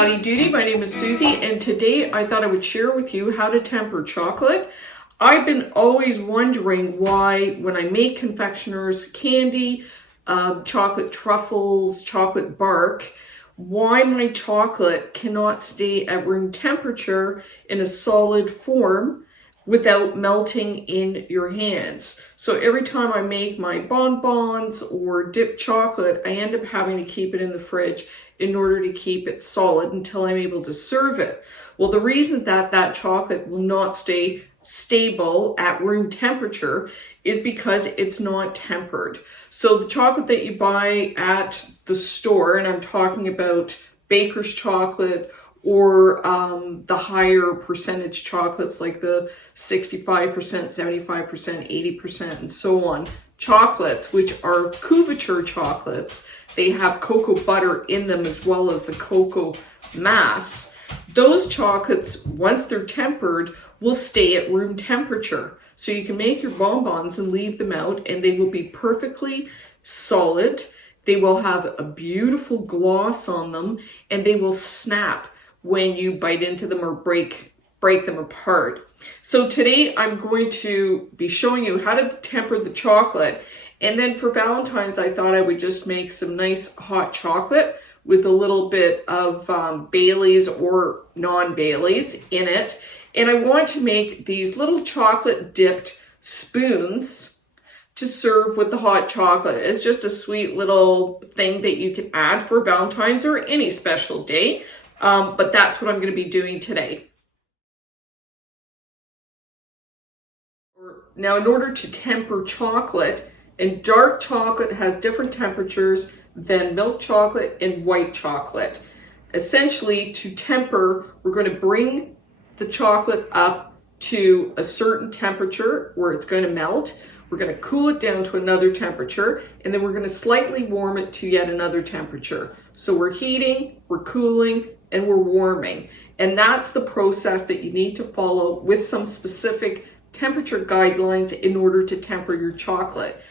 Howdy doody, my name is Susie, and today I thought I would share with you how to temper chocolate. I've been always wondering why when I make confectioner's candy, chocolate truffles, chocolate bark, why my chocolate cannot stay at room temperature in a solid form without melting in your hands. So every time I make my bonbons or dip chocolate, I end up having to keep it in the fridge in order to keep it solid until I'm able to serve it. Well, the reason that that chocolate will not stay stable at room temperature is because it's not tempered. So the chocolate that you buy at the store, and I'm talking about baker's chocolate or the higher percentage chocolates like the 65%, 75%, 80%, and so on, chocolates, which are couverture chocolates, they have cocoa butter in them as well as the cocoa mass. Those chocolates, once they're tempered, will stay at room temperature. So you can make your bonbons and leave them out and they will be perfectly solid. They will have a beautiful gloss on them and they will snap when you bite into them or break them apart. So today I'm going to be showing you how to temper the chocolate. And then for Valentine's, I thought I would just make some nice hot chocolate with a little bit of Bailey's or non-Bailey's in it. And I want to make these little chocolate dipped spoons to serve with the hot chocolate. It's just a sweet little thing that you can add for Valentine's or any special day. But that's what I'm going to be doing today. Now, in order to temper chocolate, and dark chocolate has different temperatures than milk chocolate and white chocolate. Essentially, to temper, we're going to bring the chocolate up to a certain temperature where it's going to melt. We're going to cool it down to another temperature, and then we're going to slightly warm it to yet another temperature. So we're heating, we're cooling, and we're warming. And that's the process that you need to follow with some specific temperature guidelines in order to temper your chocolate.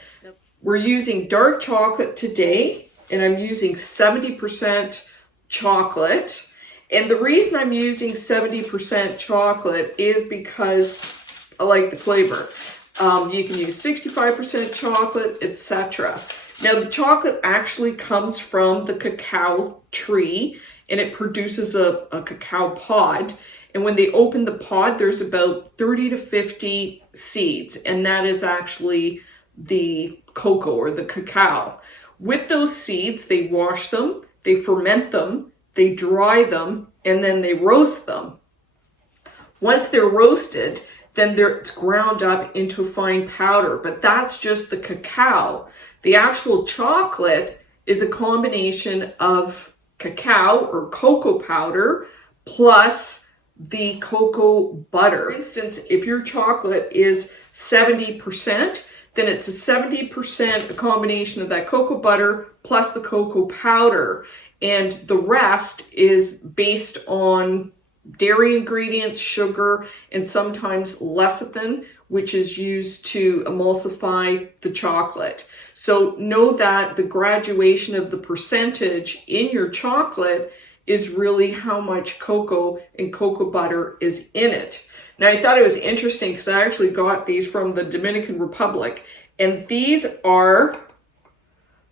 We're using dark chocolate today, and I'm using 70% chocolate. And the reason I'm using 70% chocolate is because I like the flavor. You can use 65% chocolate, etc. Now, the chocolate actually comes from the cacao tree, and it produces a cacao pod. And when they open the pod, there's about 30 to 50 seeds, and that is actually the cocoa or the cacao. With those seeds, they wash them, they ferment them, they dry them, and then they roast them. Once they're roasted, then it's ground up into fine powder, but that's just the cacao. The actual chocolate is a combination of cacao or cocoa powder plus the cocoa butter. For instance, if your chocolate is 70%, then it's a 70% combination of that cocoa butter plus the cocoa powder. And the rest is based on dairy ingredients, sugar, and sometimes lecithin, which is used to emulsify the chocolate. So know that the graduation of the percentage in your chocolate is really how much cocoa and cocoa butter is in it. Now, I thought it was interesting because I actually got these from the Dominican Republic, and these are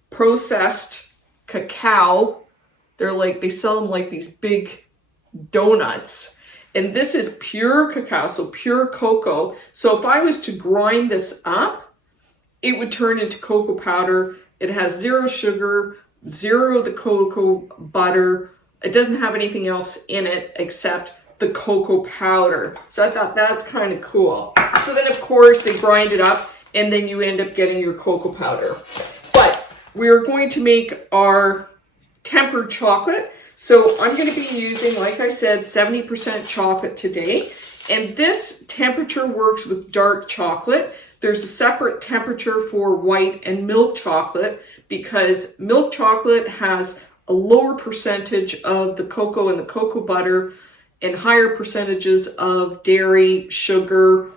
processed cacao. They sell them like these big donuts. And this is pure cacao, so pure cocoa. So if I was to grind this up, it would turn into cocoa powder. It has zero sugar, zero of the cocoa butter. It doesn't have anything else in it except the cocoa powder. So I thought that's kind of cool. So then of course they grind it up and then you end up getting your cocoa powder. But we're going to make our tempered chocolate. So I'm going to be using, like I said, 70% chocolate today. And this temperature works with dark chocolate. There's a separate temperature for white and milk chocolate because milk chocolate has a lower percentage of the cocoa and the cocoa butter and higher percentages of dairy, sugar,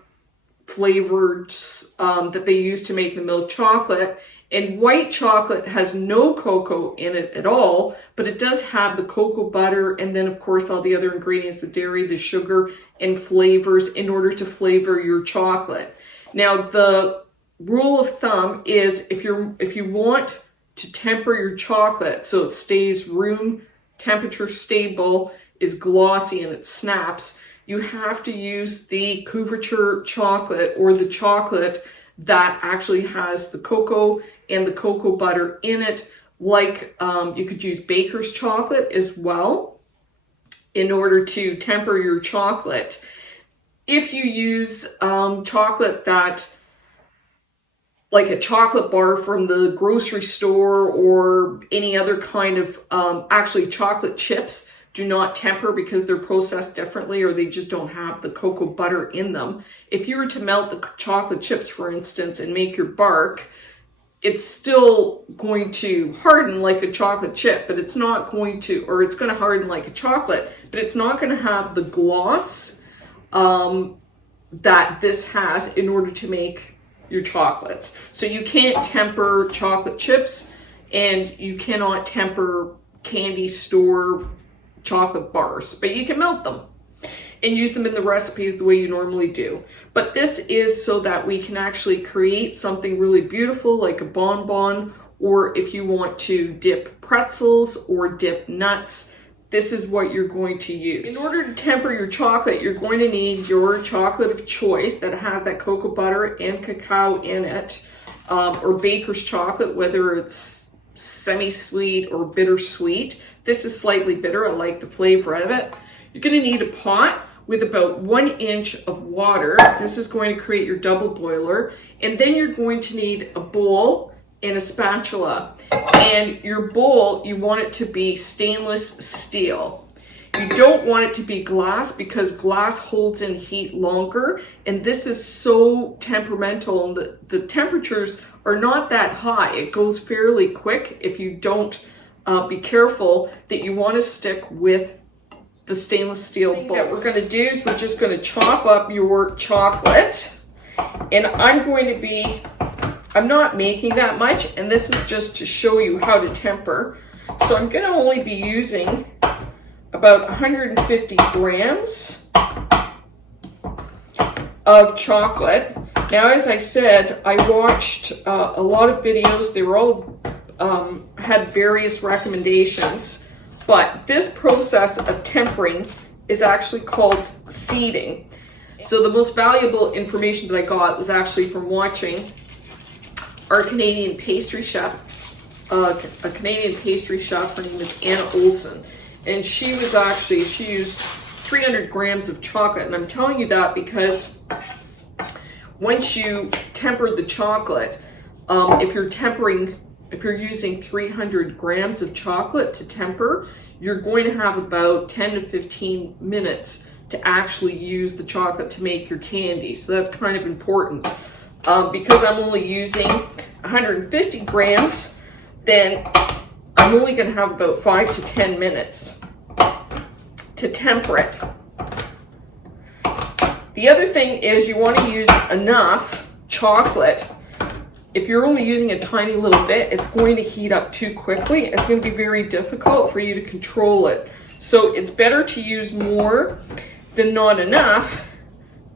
flavors that they use to make the milk chocolate. And white chocolate has no cocoa in it at all, but it does have the cocoa butter and then of course all the other ingredients, the dairy, the sugar, and flavors in order to flavor your chocolate. Now the rule of thumb is if you want to temper your chocolate so it stays room temperature stable, is glossy, and it snaps, you have to use the couverture chocolate, or the chocolate that actually has the cocoa and the cocoa butter in it. Like you could use baker's chocolate as well in order to temper your chocolate. If you use chocolate that, like a chocolate bar from the grocery store or any other kind of, actually chocolate chips do not temper because they're processed differently or they just don't have the cocoa butter in them. If you were to melt the chocolate chips, for instance, and make your bark, it's still going to harden like a chocolate chip, but it's not going to, or it's going to harden like a chocolate, but it's not going to have the gloss that this has in order to make your chocolates. So you can't temper chocolate chips and you cannot temper candy store chocolate bars, but you can melt them and use them in the recipes the way you normally do. But this is so that we can actually create something really beautiful like a bonbon, or if you want to dip pretzels or dip nuts, this is what you're going to use. In order to temper your chocolate, you're going to need your chocolate of choice that has that cocoa butter and cacao in it, or baker's chocolate, whether it's semi-sweet or bittersweet. This is slightly bitter. I like the flavor of it. You're going to need a pot with about 1 inch of water. This is going to create your double boiler. And then you're going to need a bowl and a spatula. And your bowl, you want it to be stainless steel. You don't want it to be glass because glass holds in heat longer. And this is so temperamental. And the temperatures are not that high. It goes fairly quick if you don't be careful that you want to stick with the stainless steel bowl. What we're going to do is we're just going to chop up your chocolate, and I'm not making that much, and this is just to show you how to temper. So I'm going to only be using about 150 grams of chocolate. Now, as I said, I watched a lot of videos. They were all had various recommendations, but this process of tempering is actually called seeding. So the most valuable information that I got was actually from watching our Canadian pastry chef, a Canadian pastry chef. Her name is Anna Olson, and she used 300 grams of chocolate. And I'm telling you that because once you temper the chocolate, if you're using 300 grams of chocolate to temper, you're going to have about 10 to 15 minutes to actually use the chocolate to make your candy. So that's kind of important. Because I'm only using 150 grams, then I'm only going to have about 5 to 10 minutes to temper it. The other thing is you want to use enough chocolate. If you're only using a tiny little bit, it's going to heat up too quickly. It's going to be very difficult for you to control it. So it's better to use more than not enough,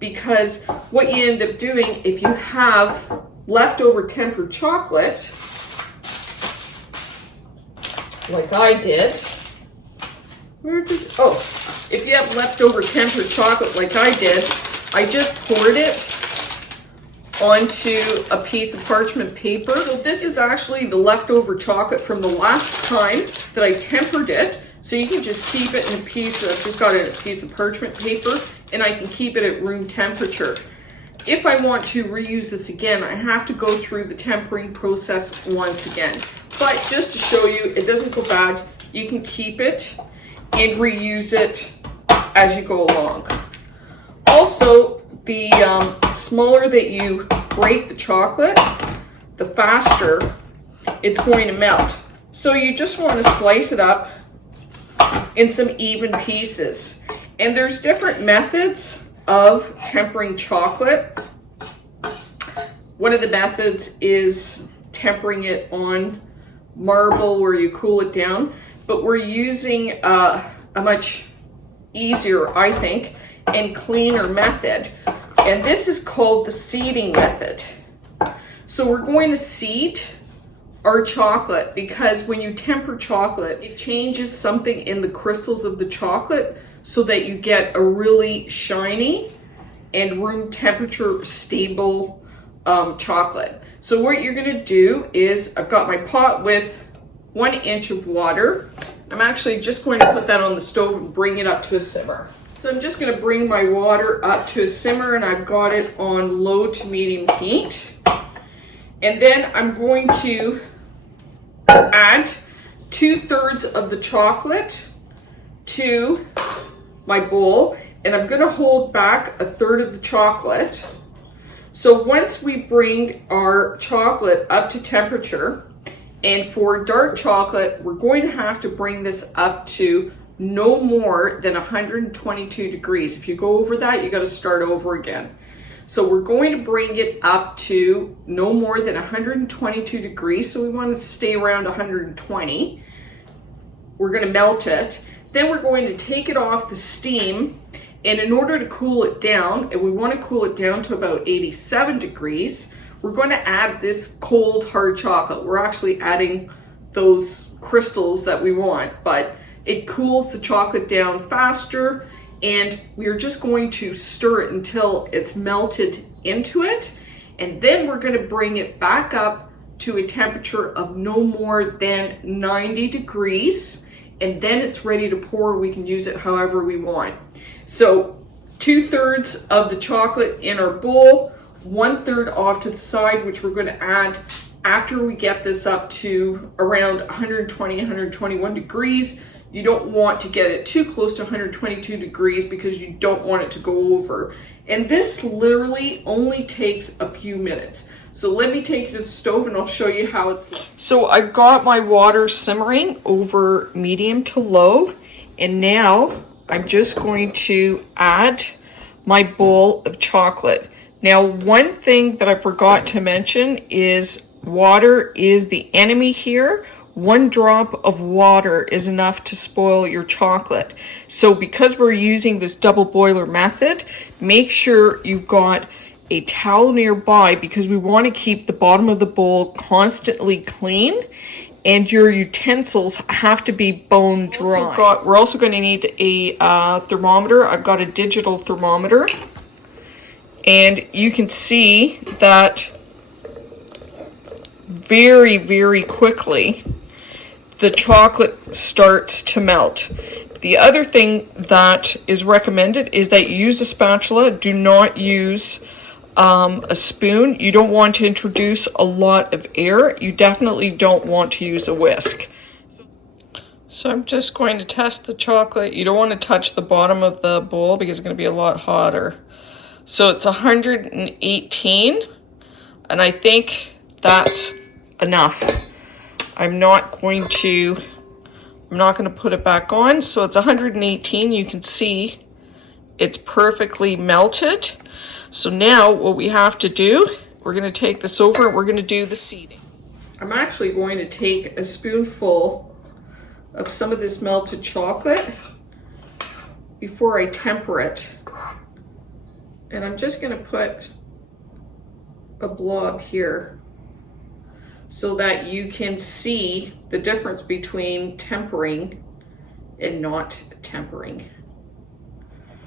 because what you end up doing if you have leftover tempered chocolate, like I did, if you have leftover tempered chocolate like I did, I just poured it onto a piece of parchment paper. So this is actually the leftover chocolate from the last time that I tempered it. So you can just keep it in a piece, I've just got a piece of parchment paper, and I can keep it at room temperature. If I want to reuse this again, I have to go through the tempering process once again. But just to show you, it doesn't go bad. You can keep it and reuse it as you go along. Also, the smaller that you break the chocolate, the faster it's going to melt. So you just want to slice it up in some even pieces. And there's different methods of tempering chocolate. One of the methods is tempering it on marble where you cool it down, but we're using a much easier, I think, and cleaner method. And this is called the seeding method. So we're going to seed our chocolate, because when you temper chocolate, it changes something in the crystals of the chocolate so that you get a really shiny and room temperature stable chocolate. So what you're gonna do is, I've got my pot with 1 inch of water. I'm actually just going to put that on the stove and bring it up to a simmer. So I'm just gonna bring my water up to a simmer, and I've got it on low to medium heat. And then I'm going to add 2/3 of the chocolate to my bowl, and I'm gonna hold back 1/3 of the chocolate. So once we bring our chocolate up to temperature, and for dark chocolate, we're going to have to bring this up to no more than 122 degrees. If you go over that, you gotta start over again. So we're going to bring it up to no more than 122 degrees. So we want to stay around 120. We're going to melt it. Then we're going to take it off the steam. And in order to cool it down, and we want to cool it down to about 87 degrees, we're going to add this cold hard chocolate. We're actually adding those crystals that we want, but it cools the chocolate down faster. And we're just going to stir it until it's melted into it. And then we're going to bring it back up to a temperature of no more than 90 degrees. And then it's ready to pour. We can use it however we want. So 2/3 of the chocolate in our bowl, 1/3 off to the side, which we're going to add after we get this up to around 120, 121 degrees. You don't want to get it too close to 122 degrees because you don't want it to go over. And this literally only takes a few minutes. So let me take it to the stove and I'll show you how it's like. So I've got my water simmering over medium to low. And now I'm just going to add my bowl of chocolate. Now, one thing that I forgot to mention is water is the enemy here. 1 drop of water is enough to spoil your chocolate. So because we're using this double boiler method, make sure you've got a towel nearby, because we want to keep the bottom of the bowl constantly clean, and your utensils have to be bone dry. We're also going to need a thermometer. I've got a digital thermometer, and you can see that very, very quickly the chocolate starts to melt. The other thing that is recommended is that you use a spatula. Do not use a spoon. You don't want to introduce a lot of air. You definitely don't want to use a whisk. So I'm just going to test the chocolate. You don't want to touch the bottom of the bowl because it's going to be a lot hotter. So it's 118, and I think that's enough. I'm not going to put it back on. So it's 118. You can see it's perfectly melted. So now what we have to do, we're going to take this over and we're going to do the seeding. I'm actually going to take a spoonful of some of this melted chocolate before I temper it. And I'm just going to put a blob here, so that you can see the difference between tempering and not tempering.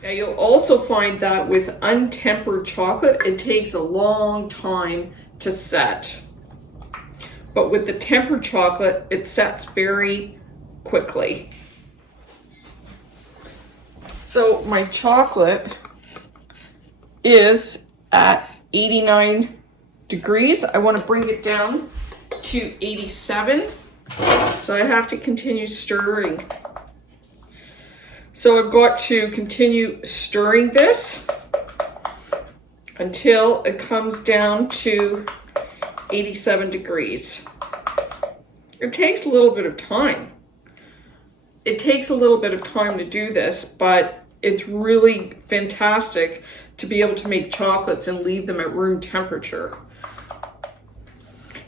Now you'll also find that with untempered chocolate, it takes a long time to set. But with the tempered chocolate, it sets very quickly. So my chocolate is at 89 degrees. I want to bring it down to 87, so I have to continue stirring. So I've got to continue stirring this until it comes down to 87 degrees. It takes a little bit of time. It takes a little bit of time to do this, but it's really fantastic to be able to make chocolates and leave them at room temperature.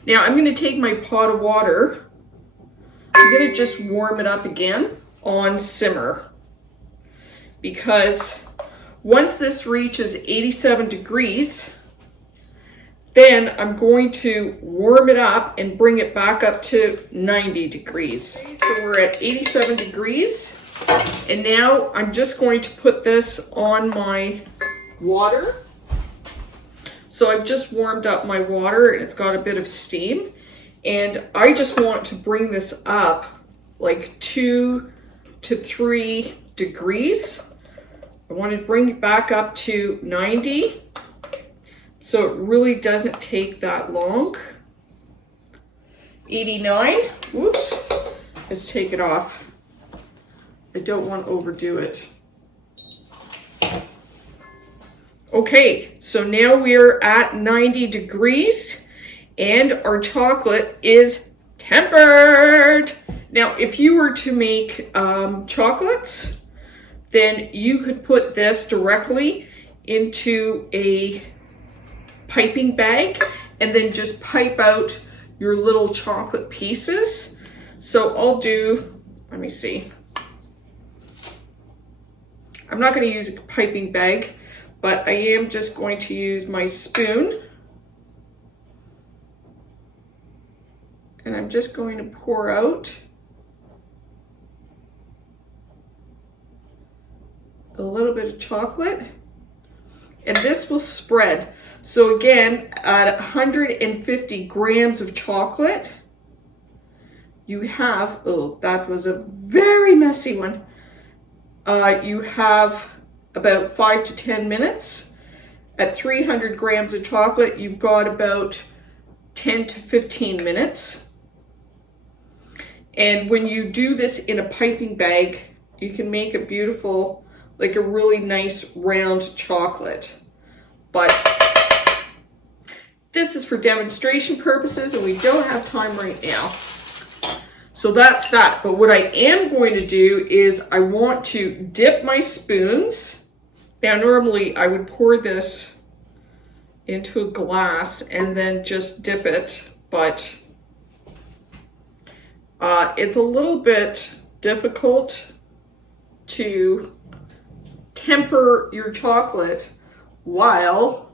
Now I'm going to take my pot of water. I'm going to just warm it up again on simmer, because once this reaches 87 degrees, then I'm going to warm it up and bring it back up to 90 degrees. So we're at 87 degrees, and now I'm just going to put this on my water. So I've just warmed up my water and it's got a bit of steam, and I just want to bring this up like 2 to 3 degrees. I want to bring it back up to 90. So it really doesn't take that long. 89, whoops, let's take it off. I don't want to overdo it. Okay, so now we're at 90 degrees and our chocolate is tempered. Now, if you were to make chocolates, then you could put this directly into a piping bag and then just pipe out your little chocolate pieces. So I'll do, let me see. I'm not going to use a piping bag, but I am just going to use my spoon. And I'm just going to pour out a little bit of chocolate. And this will spread. So again, at 150 grams of chocolate, you have, oh, that was a very messy one. You have about 5 to 10 minutes. At 300 grams of chocolate, you've got about 10 to 15 minutes. And when you do this in a piping bag, you can make a beautiful, like a really nice round chocolate. But this is for demonstration purposes and we don't have time right now. So that's that. But what I am going to do is I want to dip my spoons. Now normally I would pour this into a glass and then just dip it, but it's a little bit difficult to temper your chocolate while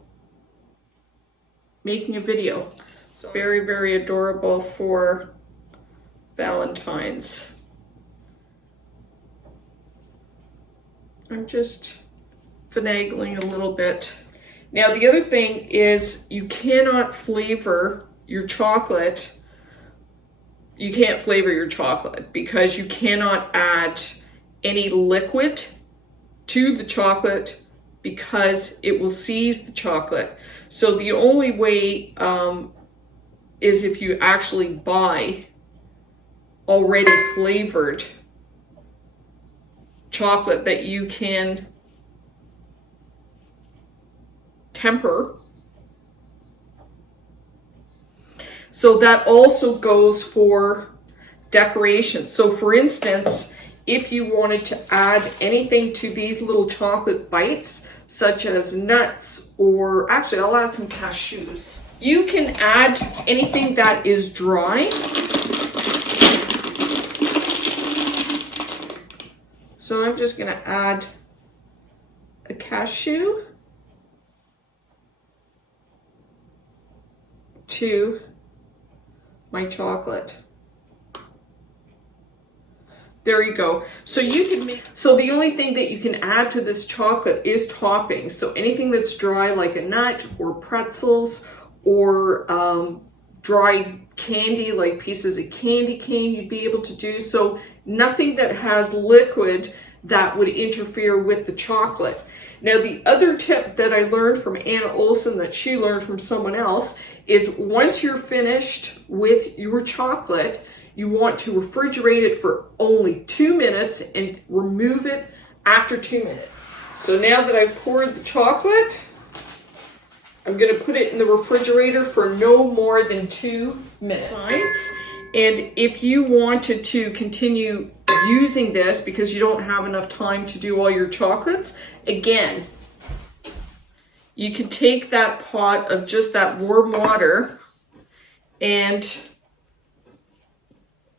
making a video. So very, very adorable for Valentine's. I'm just finagling a little bit. Now the other thing is you cannot flavor your chocolate. You can't flavor your chocolate because you cannot add any liquid to the chocolate because it will seize the chocolate. So the only way is if you actually buy already flavored chocolate that you can temper. So that also goes for decoration. So for instance, if you wanted to add anything to these little chocolate bites, such as nuts, or actually I'll add some cashews. You can add anything that is dry. So I'm just going to add a cashew to my chocolate. There you go. So you can make, so the only thing that you can add to this chocolate is toppings. So anything that's dry, like a nut or pretzels or dry candy, like pieces of candy cane, you'd be able to do. So nothing that has liquid that would interfere with the chocolate. Now the other tip that I learned from Anna Olson that she learned from someone else is once you're finished with your chocolate, you want to refrigerate it for only 2 minutes and remove it after 2 minutes. So now that I've poured the chocolate, I'm going to put it in the refrigerator for no more than 2 minutes. And if you wanted to continue using this because you don't have enough time to do all your chocolates, again, you can take that pot of just that warm water and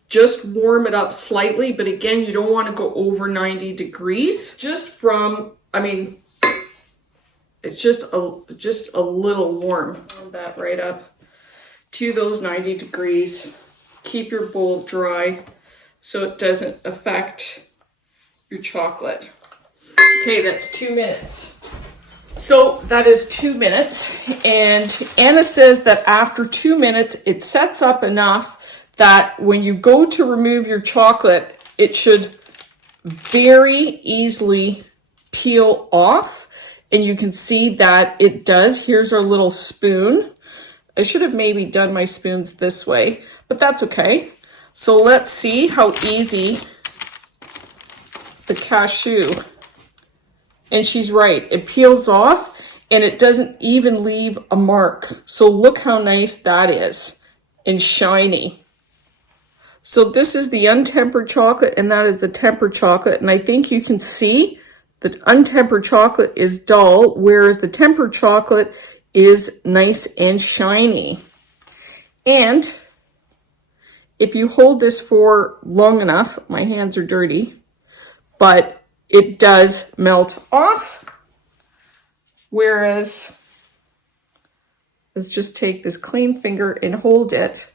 just warm it up slightly. But again, you don't want to go over 90 degrees. Just from, I mean, it's just a little warm. Warm that right up to those 90 degrees. Keep your bowl dry so it doesn't affect your chocolate. Okay, that's 2 minutes. So that is 2 minutes, and Anna says that after 2 minutes, it sets up enough that when you go to remove your chocolate, it should very easily peel off, and you can see that it does. Here's our little spoon. I should have maybe done my spoons this way, but that's okay. So let's see how easy the cashew. And she's right, it peels off and it doesn't even leave a mark. So look how nice that is and shiny. So this is the untempered chocolate and that is the tempered chocolate. And I think you can see that untempered chocolate is dull, whereas the tempered chocolate is nice and shiny. And if you hold this for long enough, my hands are dirty, but it does melt off. Whereas, let's just take this clean finger and hold it.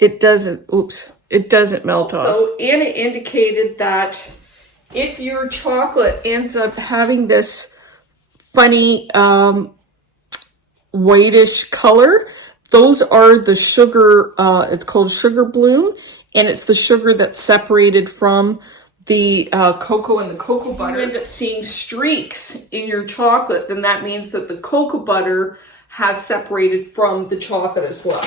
It doesn't, oops, it doesn't melt off. So Anna indicated that if your chocolate ends up having this funny whitish color, those are the sugar, it's called sugar bloom, and it's the sugar that's separated from the cocoa and the cocoa butter. You end up seeing streaks in your chocolate, then that means that the cocoa butter has separated from the chocolate as well.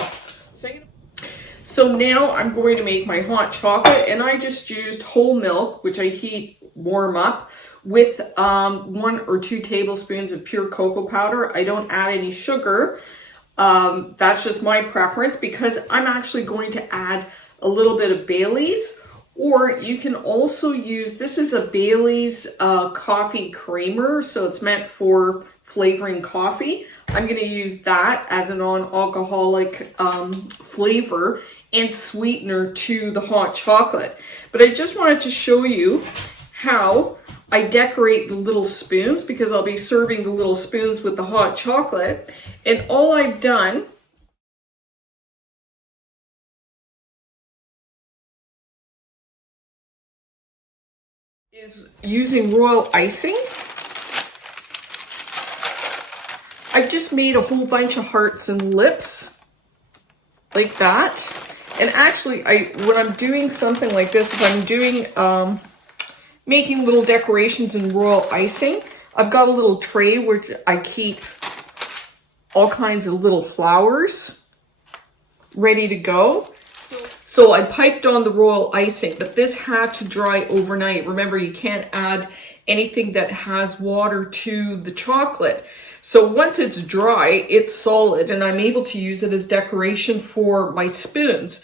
So now I'm going to make my hot chocolate, and I just used whole milk, which I heat warm up, with 1 or 2 tablespoons of pure cocoa powder. I don't add any sugar. That's just my preference because I'm actually going to add a little bit of Bailey's, or you can also use, this is a Bailey's coffee creamer, so it's meant for flavoring coffee. I'm going to use that as a non-alcoholic flavor and sweetener to the hot chocolate. But I just wanted to show you how I decorate the little spoons, because I'll be serving the little spoons with the hot chocolate. And all I've done is using royal icing. I've just made a whole bunch of hearts and lips like that. And actually, when I'm doing something like this, if I'm doing making little decorations in royal icing, I've got a little tray where I keep all kinds of little flowers ready to go. So I piped on the royal icing, but this had to dry overnight. Remember, you can't add anything that has water to the chocolate. So once it's dry, it's solid, and I'm able to use it as decoration for my spoons.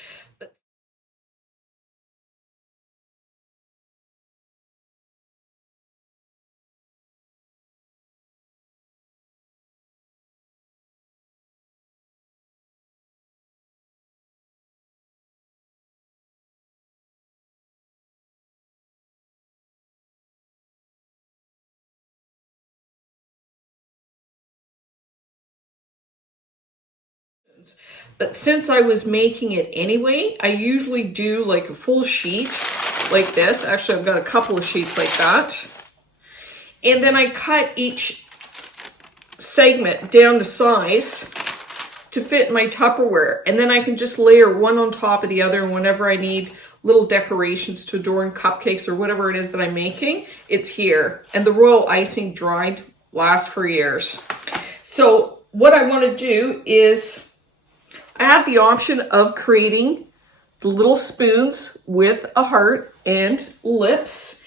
But since I was making it anyway, I usually do like a full sheet like this. Actually, I've got a couple of sheets like that. And then I cut each segment down to size to fit my Tupperware. And then I can just layer one on top of the other, and whenever I need little decorations to adorn cupcakes or whatever it is that I'm making, it's here. And the royal icing dried lasts for years. So what I want to do is, I have the option of creating the little spoons with a heart and lips.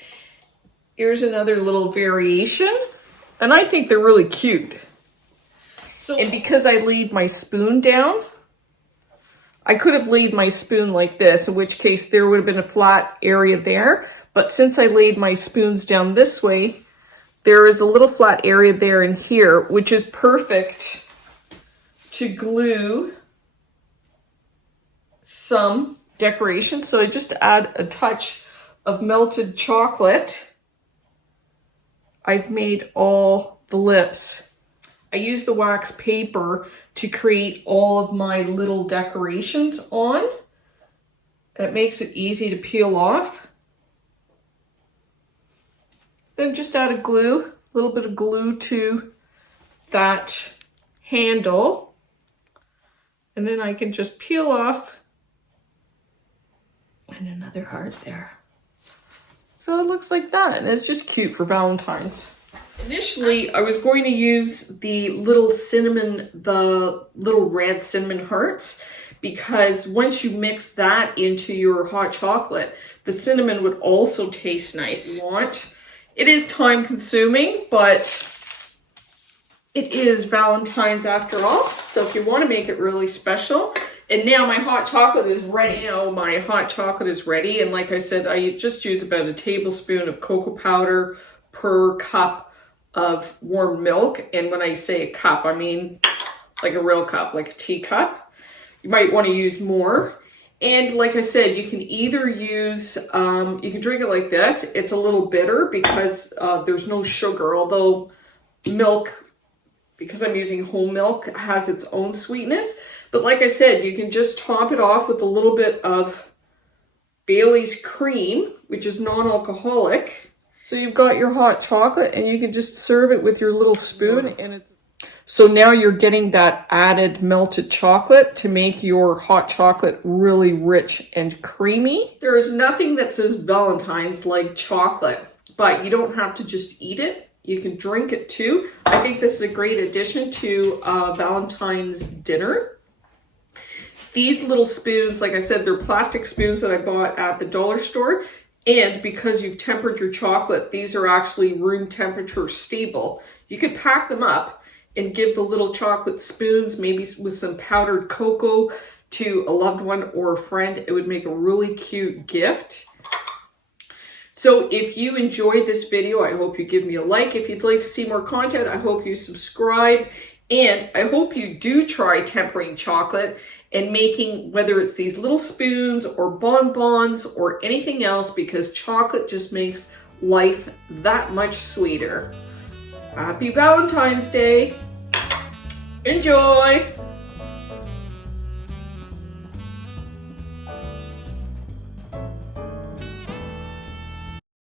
Here's another little variation, and I think they're really cute. So, and because I laid my spoon down, I could have laid my spoon like this, in which case there would have been a flat area there. But since I laid my spoons down this way, there is a little flat area there and here, which is perfect to glue some decorations. So I just add a touch of melted chocolate. I've made all the lips. I use the wax paper to create all of my little decorations on. It makes it easy to peel off. Then just add a little bit of glue to that handle. And then I can just peel off. And another heart there. So it looks like that, and it's just cute for Valentine's. Initially, I was going to use the little red cinnamon hearts, because once you mix that into your hot chocolate, the cinnamon would also taste nice. It is time consuming, but it is Valentine's after all. So if you want to make it really special, and now my hot chocolate is ready. And like I said, I just use about a tablespoon of cocoa powder per cup of warm milk. And when I say a cup, I mean like a real cup, like a teacup. You might want to use more. And like I said, you can either use, you can drink it like this. It's a little bitter because there's no sugar, although milk, because I'm using whole milk, has its own sweetness. But like I said, you can just top it off with a little bit of Bailey's cream, which is non-alcoholic. So you've got your hot chocolate and you can just serve it with your little spoon. So now you're getting that added melted chocolate to make your hot chocolate really rich and creamy. There is nothing that says Valentine's like chocolate, but you don't have to just eat it. You can drink it too. I think this is a great addition to Valentine's dinner. These little spoons, like I said, they're plastic spoons that I bought at the dollar store. And because you've tempered your chocolate, these are actually room temperature stable. You could pack them up and give the little chocolate spoons, maybe with some powdered cocoa, to a loved one or a friend. It would make a really cute gift. So if you enjoyed this video, I hope you give me a like. If you'd like to see more content, I hope you subscribe. And I hope you do try tempering chocolate and making, whether it's these little spoons or bonbons or anything else, because chocolate just makes life that much sweeter. Happy Valentine's Day. Enjoy.